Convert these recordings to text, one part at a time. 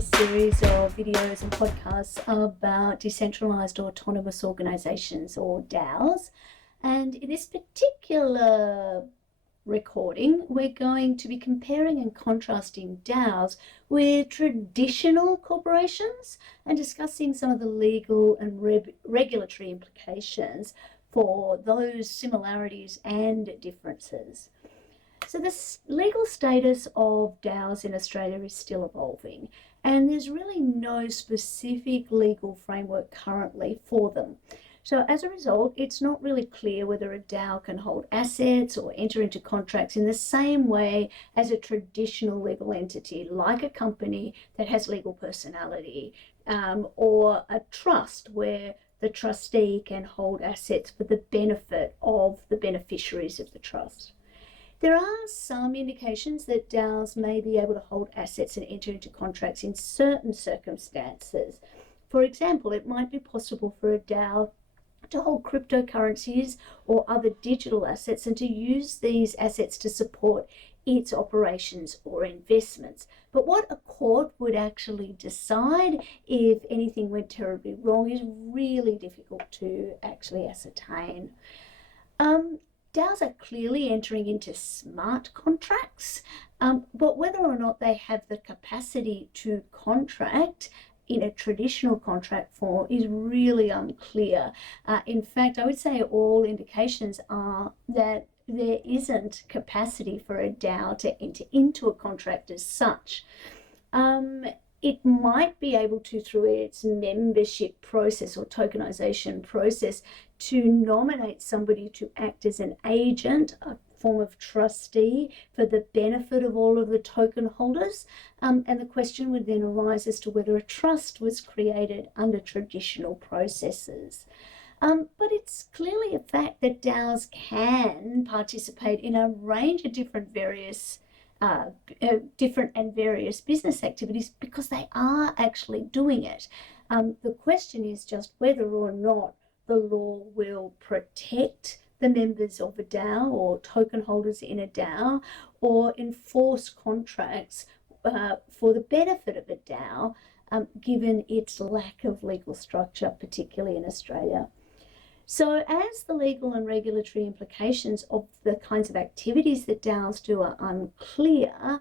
this series of videos and podcasts about decentralized autonomous organizations, or DAOs. And in this particular recording, we're going to be comparing and contrasting DAOs with traditional corporations and discussing some of the legal and regulatory implications for those similarities and differences. So the legal status of DAOs in Australia is still evolving, and there's really no specific legal framework currently for them. So as a result, it's not really clear whether a DAO can hold assets or enter into contracts in the same way as a traditional legal entity, like a company that has legal personality, or a trust where the trustee can hold assets for the benefit of the beneficiaries of the trust. There are some indications that DAOs may be able to hold assets and enter into contracts in certain circumstances. For example, it might be possible for a DAO to hold cryptocurrencies or other digital assets and to use these assets to support its operations or investments. But what a court would actually decide if anything went terribly wrong is really difficult to actually ascertain. DAOs are clearly entering into smart contracts, but whether or not they have the capacity to contract in a traditional contract form is really unclear. In fact, I would say all indications are that there isn't capacity for a DAO to enter into a contract as such. It might be able to, through its membership process or tokenization process, to nominate somebody to act as an agent, a form of trustee, for the benefit of all of the token holders. And the question would then arise as to whether a trust was created under traditional processes. But it's clearly a fact that DAOs can participate in a range of different and various business activities because they are actually doing it. The question is just whether or not the law will protect the members of a DAO or token holders in a DAO, or enforce contracts for the benefit of a DAO, given its lack of legal structure, particularly in Australia. So as the legal and regulatory implications of the kinds of activities that DAOs do are unclear,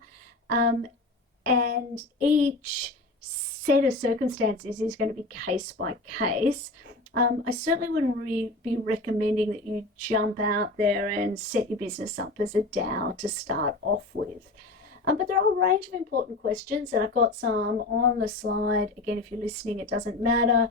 and each set of circumstances is going to be case by case, I certainly wouldn't be recommending that you jump out there and set your business up as a DAO to start off with. But there are a range of important questions, and I've got some on the slide. Again, if you're listening, it doesn't matter.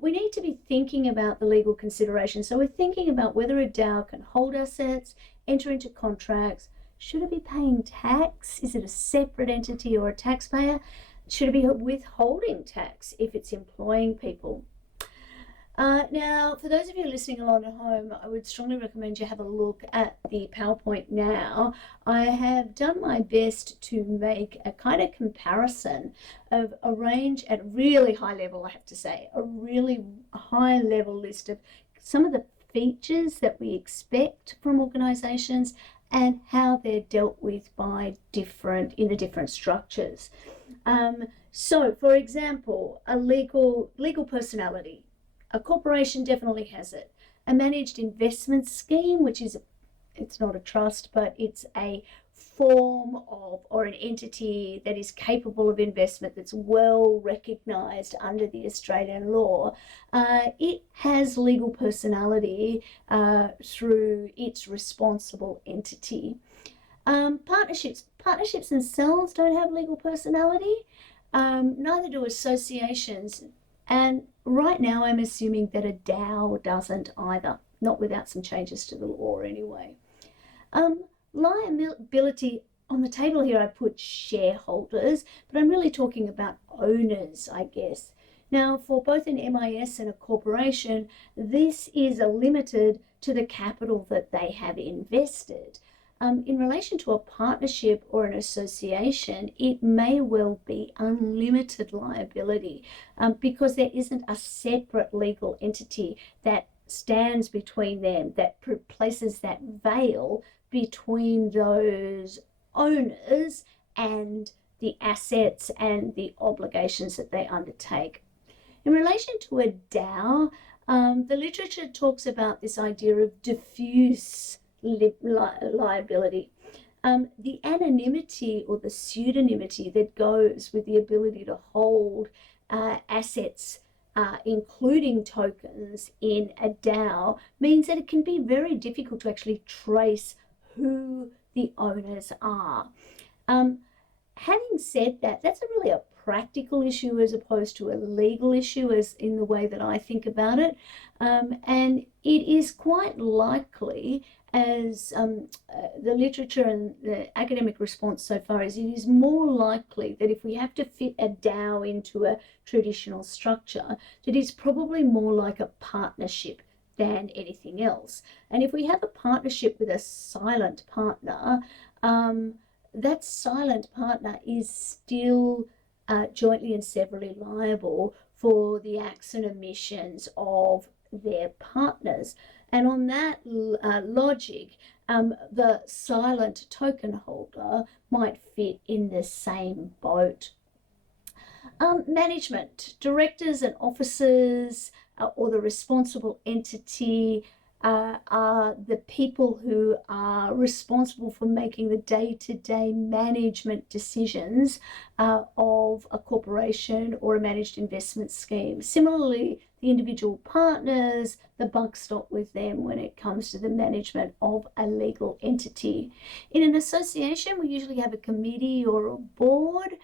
We need to be thinking about the legal considerations. So we're thinking about whether a DAO can hold assets, enter into contracts. Should it be paying tax? Is it a separate entity or a taxpayer? Should it be withholding tax if it's employing people? Now, for those of you listening along at home, I would strongly recommend you have a look at the PowerPoint now. I have done my best to make a kind of comparison of a range at a really high level, I have to say, a really high level list of some of the features that we expect from organizations and how they're dealt with by in the different structures. So, for example, a legal personality. A corporation definitely has it. A managed investment scheme, which is, it's not a trust, but it's a form of, or an entity that is capable of investment, that's well recognised under the Australian law. It has legal personality through its responsible entity. Partnerships themselves don't have legal personality. Neither do associations. And right now I'm assuming that a DAO doesn't either, not without some changes to the law anyway. Liability, on the table here I put shareholders, but I'm really talking about owners, I guess. Now, for both an MIS and a corporation, this is limited to the capital that they have invested. In relation to a partnership or an association, it may well be unlimited liability because there isn't a separate legal entity that stands between them, that places that veil between those owners and the assets and the obligations that they undertake. In relation to a DAO, the literature talks about this idea of diffuse liability. The anonymity or the pseudonymity that goes with the ability to hold assets, including tokens, in a DAO means that it can be very difficult to actually trace who the owners are. Having said that, that's really a practical issue as opposed to a legal issue, as in the way that I think about it. And it is quite likely, as the literature and the academic response so far is, it is more likely that if we have to fit a DAO into a traditional structure, that it's probably more like a partnership than anything else. And if we have a partnership with a silent partner, that silent partner is still jointly and severally liable for the acts and omissions of their partners. And on that logic, the silent token holder might fit in the same boat. Management, directors and officers or the responsible entity are the people who are responsible for making the day-to-day management decisions of a corporation or a managed investment scheme. Similarly, the individual partners, the buck stop with them when it comes to the management of a legal entity. In an association, we usually have a committee or a board.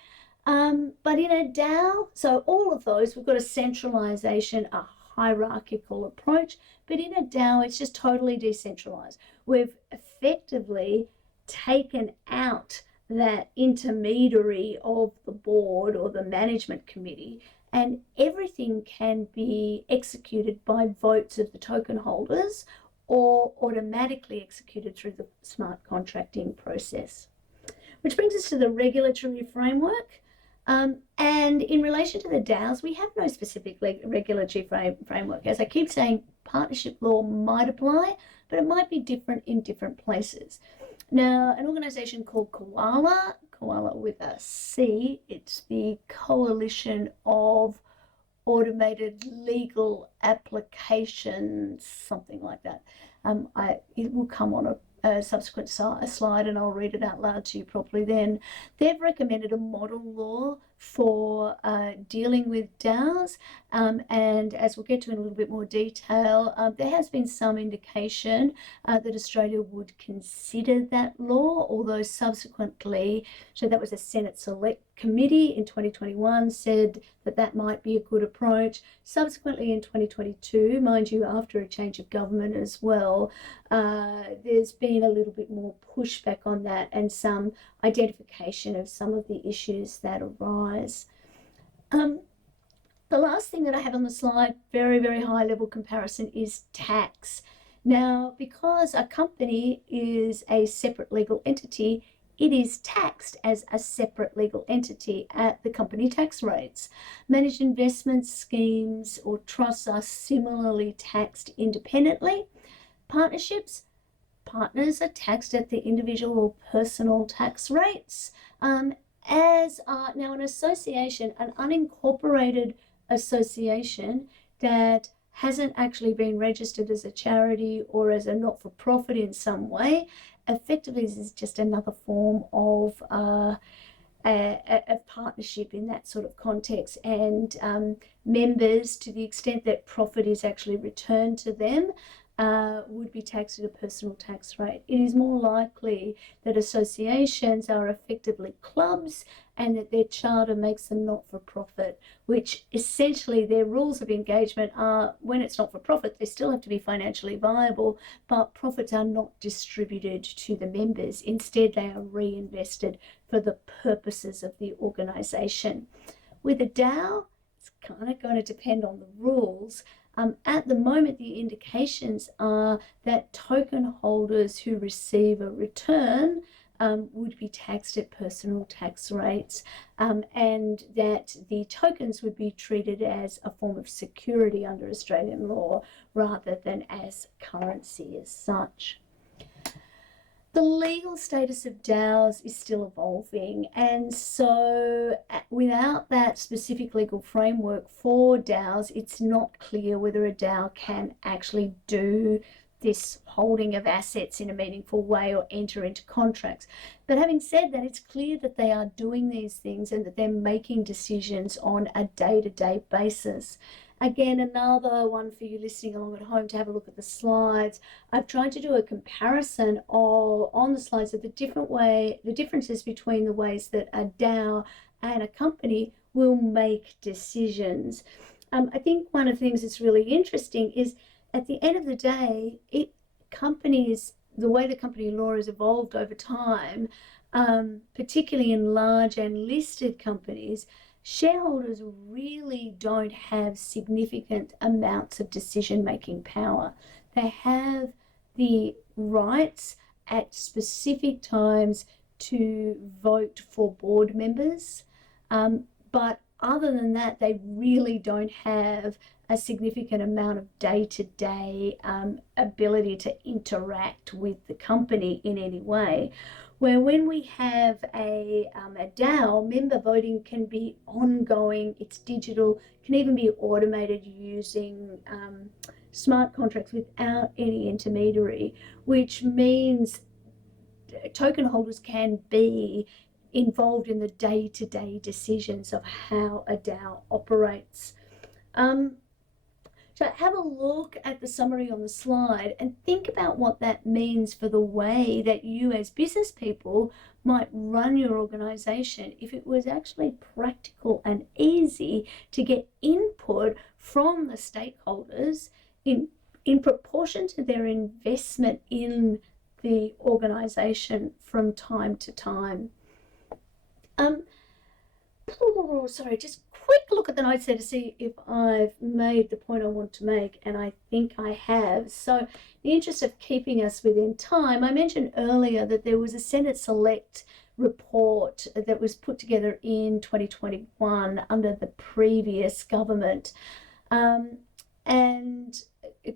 But in a DAO, so all of those, we've got a centralization, a hierarchical approach, but in a DAO, it's just totally decentralized. We've effectively taken out that intermediary of the board or the management committee, and everything can be executed by votes of the token holders or automatically executed through the smart contracting process. Which brings us to the regulatory framework. And in relation to the DAOs, we have no specific regulatory framework. As I keep saying, partnership law might apply, but it might be different in different places. Now, an organization called COALA, COALA with a C, it's the Coalition of Automated Legal Applications, something like that. It will come on a subsequent slide and I'll read it out loud to you properly then. They've recommended a model law for dealing with DAOs, and as we'll get to in a little bit more detail, there has been some indication that Australia would consider that law, although subsequently, so that was a Senate Select Committee in 2021 said that that might be a good approach. Subsequently in 2022, mind you, after a change of government as well, there's been a little bit more pushback on that and some identification of some of the issues that arise. The last thing that I have on the slide, very, very high level comparison, is tax. Now, because a company is a separate legal entity, it is taxed as a separate legal entity at the company tax rates. Managed investment schemes or trusts are similarly taxed independently. Partnerships, partners are taxed at the individual or personal tax rates, as are now an association, an unincorporated association that hasn't actually been registered as a charity or as a not-for-profit in some way. Effectively, this is just another form of a partnership in that sort of context, and members, to the extent that profit is actually returned to them, would be taxed at a personal tax rate. It is more likely that associations are effectively clubs and that their charter makes them not-for-profit, which essentially their rules of engagement are, when it's not-for-profit, they still have to be financially viable, but profits are not distributed to the members. Instead, they are reinvested for the purposes of the organisation. With a DAO, it's kind of going to depend on the rules. At the moment, the indications are that token holders who receive a return would be taxed at personal tax rates, and that the tokens would be treated as a form of security under Australian law rather than as currency as such. The legal status of DAOs is still evolving, and so without that specific legal framework for DAOs, it's not clear whether a DAO can actually do this holding of assets in a meaningful way or enter into contracts. But having said that, it's clear that they are doing these things and that they're making decisions on a day-to-day basis. Again, another one for you listening along at home to have a look at the slides. I've tried to do a comparison on the slides of the differences between the ways that a DAO and a company will make decisions. I think one of the things that's really interesting is at the end of the day, the way the company law has evolved over time, particularly in large and listed companies, shareholders really don't have significant amounts of decision-making power. They have the rights at specific times to vote for board members, but other than that, they really don't have a significant amount of day-to-day ability to interact with the company in any way. Where when we have a DAO, member voting can be ongoing, it's digital, can even be automated using smart contracts without any intermediary, which means token holders can be involved in the day-to-day decisions of how a DAO operates. So have a look at the summary on the slide and think about what that means for the way that you as business people might run your organization if it was actually practical and easy to get input from the stakeholders in proportion to their investment in the organization from time to time. Sorry, just quick look at the notes there to see if I've made the point I want to make, and I think I have. So in the interest of keeping us within time, I mentioned earlier that there was a Senate Select report that was put together in 2021 under the previous government, and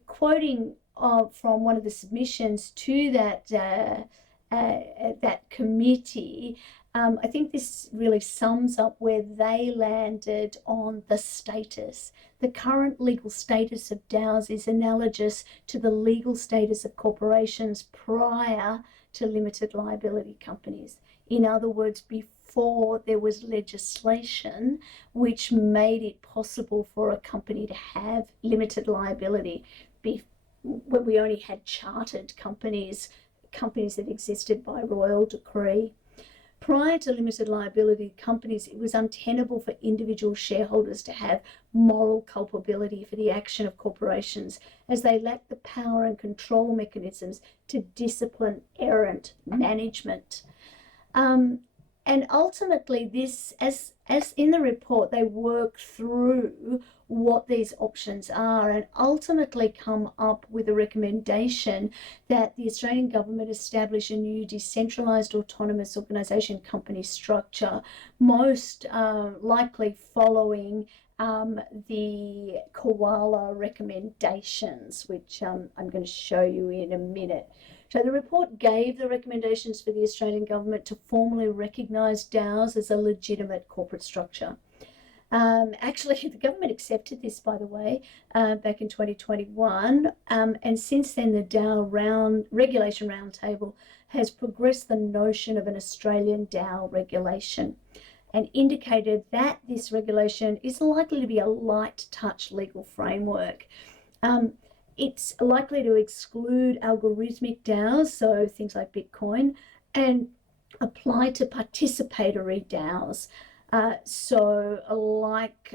quoting from one of the submissions to that committee, I think this really sums up where they landed on the status. The current legal status of DAOs is analogous to the legal status of corporations prior to limited liability companies. In other words, before there was legislation which made it possible for a company to have limited liability, when we only had chartered companies that existed by royal decree. Prior to limited liability companies, it was untenable for individual shareholders to have moral culpability for the action of corporations, as they lacked the power and control mechanisms to discipline errant management. And ultimately, this, as in the report, they work through what these options are and ultimately come up with a recommendation that the Australian government establish a new decentralised autonomous organisation company structure, most likely following the COALA recommendations, which I'm going to show you in a minute. So the report gave the recommendations for the Australian government to formally recognise DAOs as a legitimate corporate structure. Actually, the government accepted this, by the way, back in 2021, and since then the DAO Regulation Roundtable has progressed the notion of an Australian DAO regulation and indicated that this regulation is likely to be a light touch legal framework. It's likely to exclude algorithmic DAOs, so things like Bitcoin, and apply to participatory DAOs. So like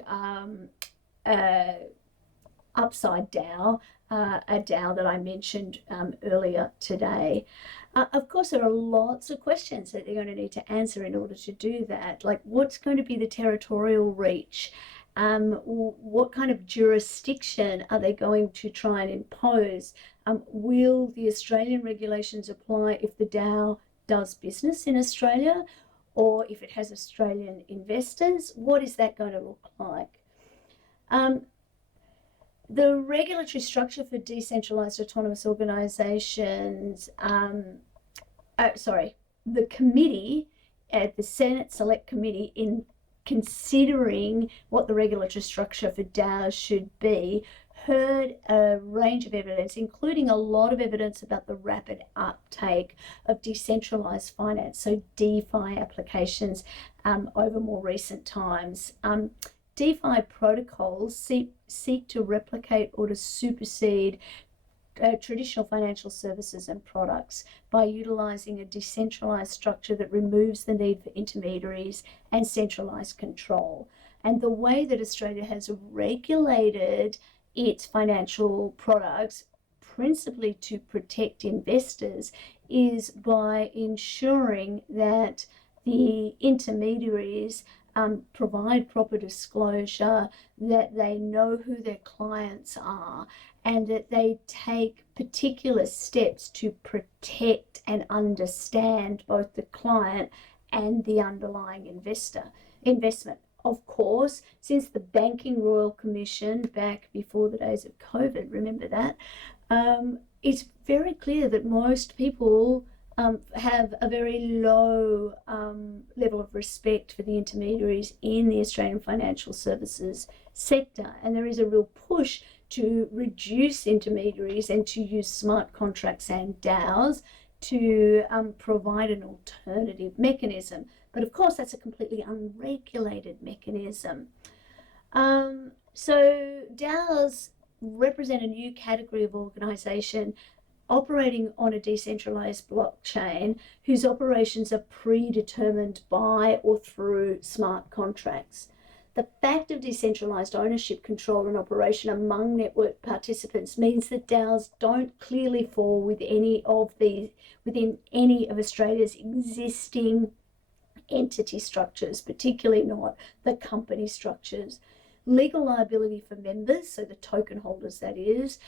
Upside DAO, a DAO that I mentioned earlier today. Of course, there are lots of questions that they're going to need to answer in order to do that. Like, what's going to be the territorial reach? What kind of jurisdiction are they going to try and impose? Will the Australian regulations apply if the DAO does business in Australia, or if it has Australian investors? What is that going to look like? The regulatory structure for decentralised autonomous organisations the committee, the Senate Select Committee, in considering what the regulatory structure for DAOs should be, heard a range of evidence, including a lot of evidence about the rapid uptake of decentralized finance, so DeFi applications over more recent times. DeFi protocols seek to replicate or to supersede traditional financial services and products by utilizing a decentralized structure that removes the need for intermediaries and centralized control. And the way that Australia has regulated its financial products, principally to protect investors, is by ensuring that the intermediaries provide proper disclosure, that they know who their clients are, and that they take particular steps to protect and understand both the client and the underlying investment. Of course, since the Banking Royal Commission back before the days of COVID, remember that, it's very clear that most people have a very low level of respect for the intermediaries in the Australian financial services sector. And there is a real push to reduce intermediaries and to use smart contracts and DAOs to provide an alternative mechanism. But of course, that's a completely unregulated mechanism. So DAOs represent a new category of organisation operating on a decentralized blockchain whose operations are predetermined by or through smart contracts. The fact of decentralized ownership, control, and operation among network participants means that DAOs don't clearly fall within any of Australia's existing entity structures, particularly not the company structures. Legal liability for members, so the token holders that is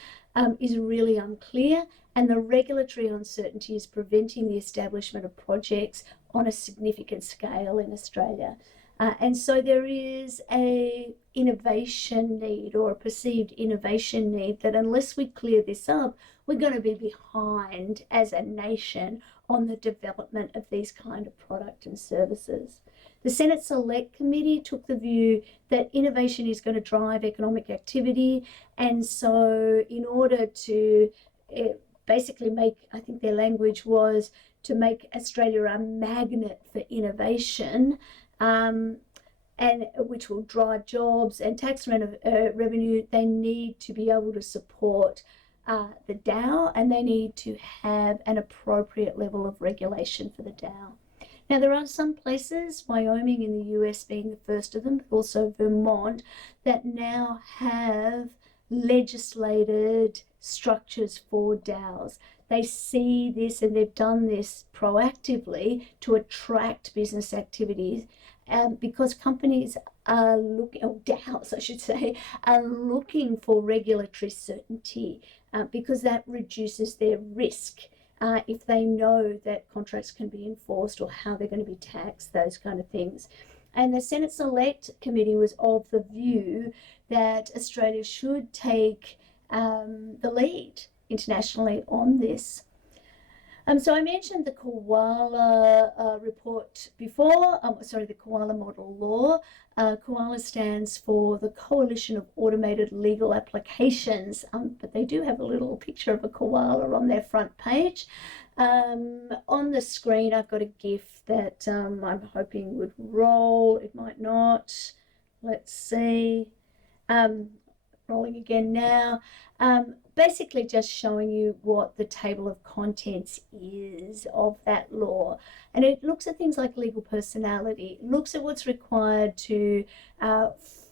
really unclear, and the regulatory uncertainty is preventing the establishment of projects on a significant scale in Australia. And so there is a innovation need, or a perceived innovation need, that unless we clear this up, we're going to be behind as a nation on the development of these kind of product and services. The Senate Select Committee took the view that innovation is going to drive economic activity, and so in order to basically make, I think their language was, to make Australia a magnet for innovation, and which will drive jobs and tax revenue, they need to be able to support the DAO, and they need to have an appropriate level of regulation for the DAO. Now, there are some places, Wyoming in the US being the first of them, but also Vermont, that now have legislated structures for DAOs. They see this, and they've done this proactively to attract business activities, because companies are looking, or DAOs I should say, are looking for regulatory certainty, because that reduces their risk. If they know that contracts can be enforced or how they're going to be taxed, those kind of things. And the Senate Select Committee was of the view that Australia should take the lead internationally on this. So I mentioned the COALA report before, the COALA model law. COALA stands for the Coalition of Automated Legal Applications, but they do have a little picture of a koala on their front page. On the screen, I've got a GIF that I'm hoping would roll. It might not. Let's see. Rolling again now. Basically just showing you what the table of contents is of that law. And it looks at things like legal personality, it looks at what's required to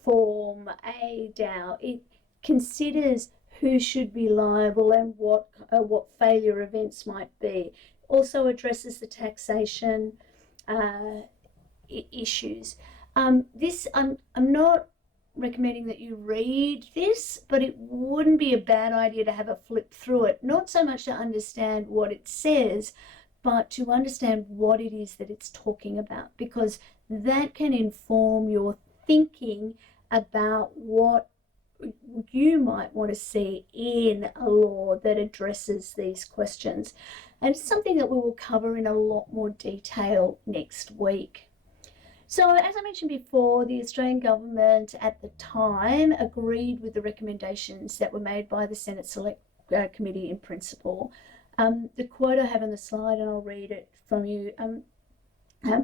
form a DAO. It considers who should be liable and what failure events might be. Also addresses the taxation issues. I'm not recommending that you read this, but it wouldn't be a bad idea to have a flip through it, not so much to understand what it says, but to understand what it is that it's talking about, because that can inform your thinking about what you might want to see in a law that addresses these questions. And it's something that we will cover in a lot more detail next week. So, as I mentioned before, the Australian government at the time agreed with the recommendations that were made by the Senate Select Committee in principle. The quote I have on the slide, and I'll read it from you,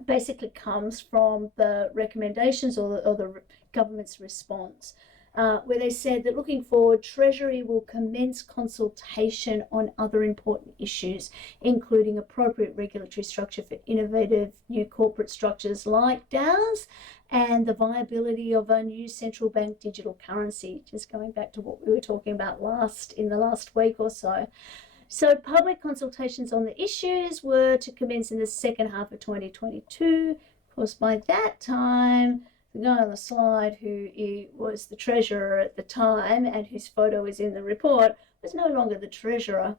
basically comes from the recommendations or the government's response, where they said that looking forward, Treasury will commence consultation on other important issues, including appropriate regulatory structure for innovative new corporate structures like DAOs and the viability of a new central bank digital currency, just going back to what we were talking about in the last week or so. So public consultations on the issues were to commence in the second half of 2022. Of course, by that time, the guy on the slide who was the treasurer at the time and whose photo is in the report was no longer the treasurer.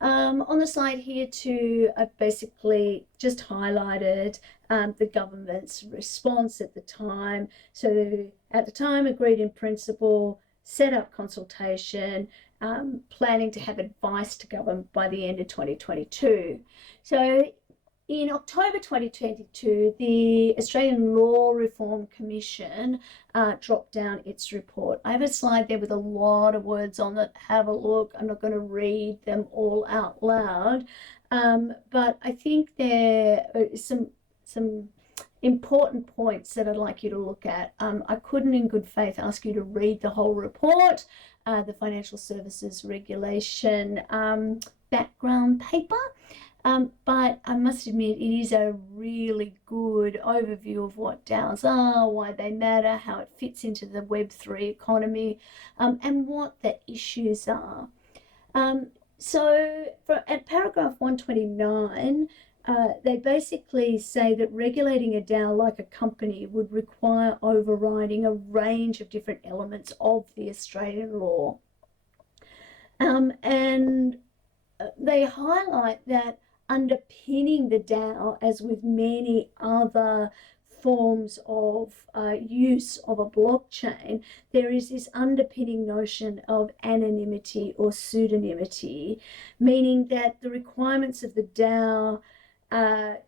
On the slide here too, I've basically just highlighted the government's response at the time. So at the time, agreed in principle, set up consultation, planning to have advice to government by the end of 2022. So in October 2022, the Australian Law Reform Commission dropped down its report. I have a slide there with a lot of words on it. Have a look. I'm not going to read them all out loud, but I think there are some important points that I'd like you to look at. I couldn't in good faith ask you to read the whole report, the Financial Services Regulation background paper, but I must admit it is a really good overview of what DAOs are, why they matter, how it fits into the Web3 economy, and what the issues are. So at paragraph 129, they basically say that regulating a DAO like a company would require overriding a range of different elements of the Australian law. And they highlight that underpinning the DAO, as with many other forms of use of a blockchain, there is this underpinning notion of anonymity or pseudonymity, meaning that the requirements of the DAO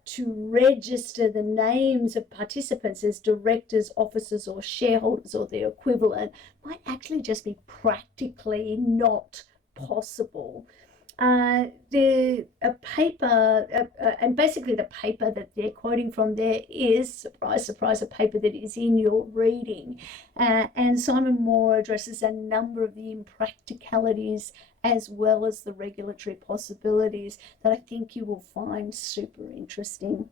to register the names of participants as directors, officers, or shareholders, or the equivalent, might actually just be practically not possible. The paper, and basically the paper that they're quoting from there is, surprise, surprise, a paper that is in your reading. And Simon Moore addresses a number of the impracticalities as well as the regulatory possibilities that I think you will find super interesting.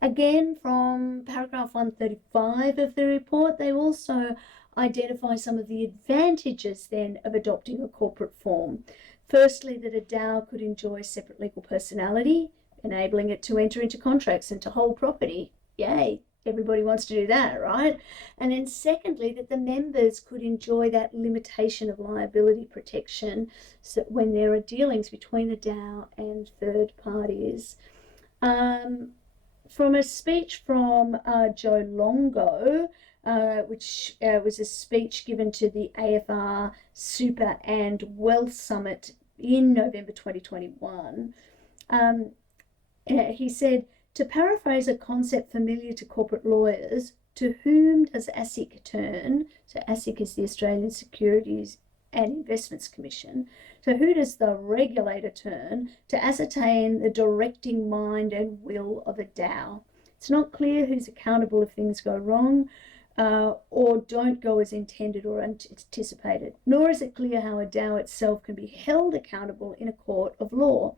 Again, from paragraph 135 of the report, they also identify some of the advantages then of adopting a corporate form. Firstly, that a DAO could enjoy separate legal personality, enabling it to enter into contracts and to hold property. Yay, everybody wants to do that, right? And then secondly, that the members could enjoy that limitation of liability protection so when there are dealings between the DAO and third parties. From a speech from Joe Longo, which was a speech given to the AFR Super and Wealth Summit in November 2021. He said, to paraphrase a concept familiar to corporate lawyers, to whom does ASIC turn? So ASIC is the Australian Securities and Investments Commission. So who does the regulator turn to ascertain the directing mind and will of a DAO? It's not clear who's accountable if things go wrong, or don't go as intended or anticipated, nor is it clear how a DAO itself can be held accountable in a court of law.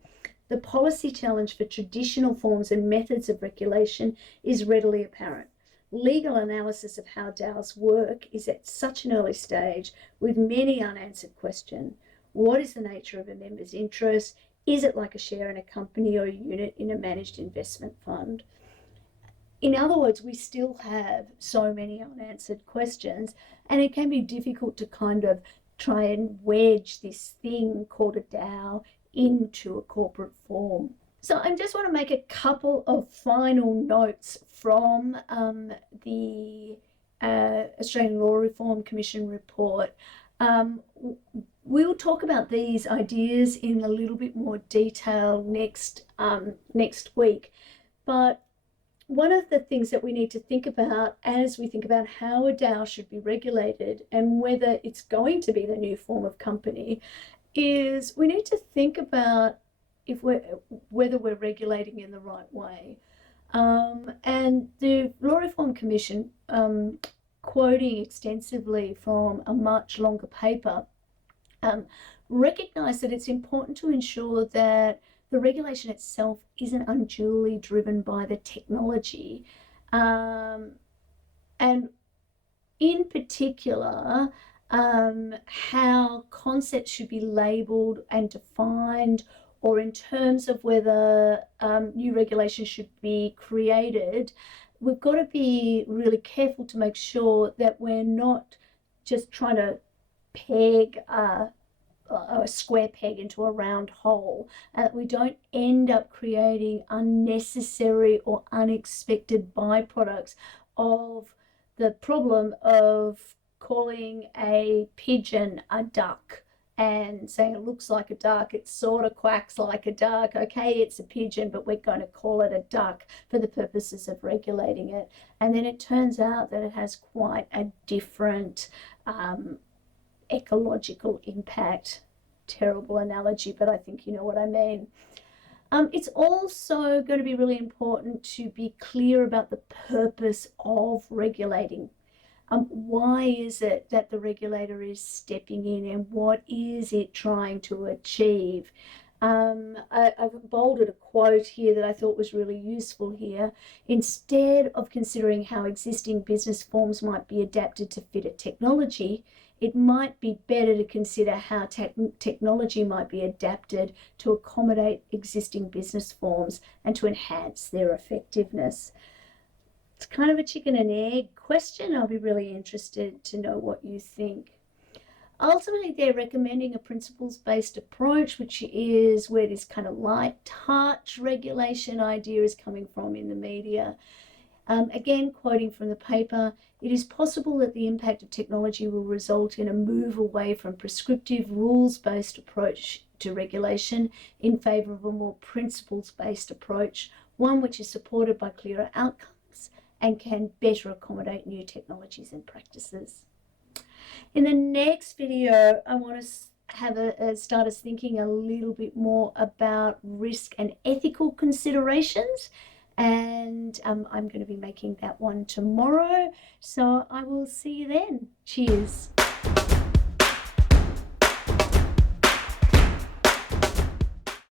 The policy challenge for traditional forms and methods of regulation is readily apparent. Legal analysis of how DAOs work is at such an early stage with many unanswered questions. What is the nature of a member's interest? Is it like a share in a company or a unit in a managed investment fund? In other words, we still have so many unanswered questions, and it can be difficult to kind of try and wedge this thing called a DAO into a corporate form. So I just want to make a couple of final notes from the Australian Law Reform Commission report. We'll talk about these ideas in a little bit more detail next week. But one of the things that we need to think about as we think about how a DAO should be regulated and whether it's going to be the new form of company is we need to think about whether we're regulating in the right way. And the Law Reform Commission, quoting extensively from a much longer paper, recognise that it's important to ensure that the regulation itself isn't unduly driven by the technology. And in particular, how concepts should be labelled and defined, or in terms of whether new regulation should be created, we've got to be really careful to make sure that we're not just trying to peg a square peg into a round hole, and that we don't end up creating unnecessary or unexpected byproducts of the problem of calling a pigeon a duck and saying it looks like a duck, it sort of quacks like a duck, okay, it's a pigeon, but we're going to call it a duck for the purposes of regulating it. And then it turns out that it has quite a different ecological impact. Terrible analogy, but I think you know what I mean. It's also going to be really important to be clear about the purpose of regulating. Why is it that the regulator is stepping in, and what is it trying to achieve? I've bolded a quote here that I thought was really useful here. Instead of considering how existing business forms might be adapted to fit a technology, it might be better to consider how technology might be adapted to accommodate existing business forms and to enhance their effectiveness. It's kind of a chicken and egg question. I'll be really interested to know what you think. Ultimately, they're recommending a principles-based approach, which is where this kind of light touch regulation idea is coming from in the media. Again, quoting from the paper, it is possible that the impact of technology will result in a move away from prescriptive rules-based approach to regulation in favour of a more principles-based approach, one which is supported by clearer outcomes and can better accommodate new technologies and practices. In the next video, I want to start us thinking a little bit more about risk and ethical considerations. And I'm going to be making that one tomorrow. So I will see you then. Cheers.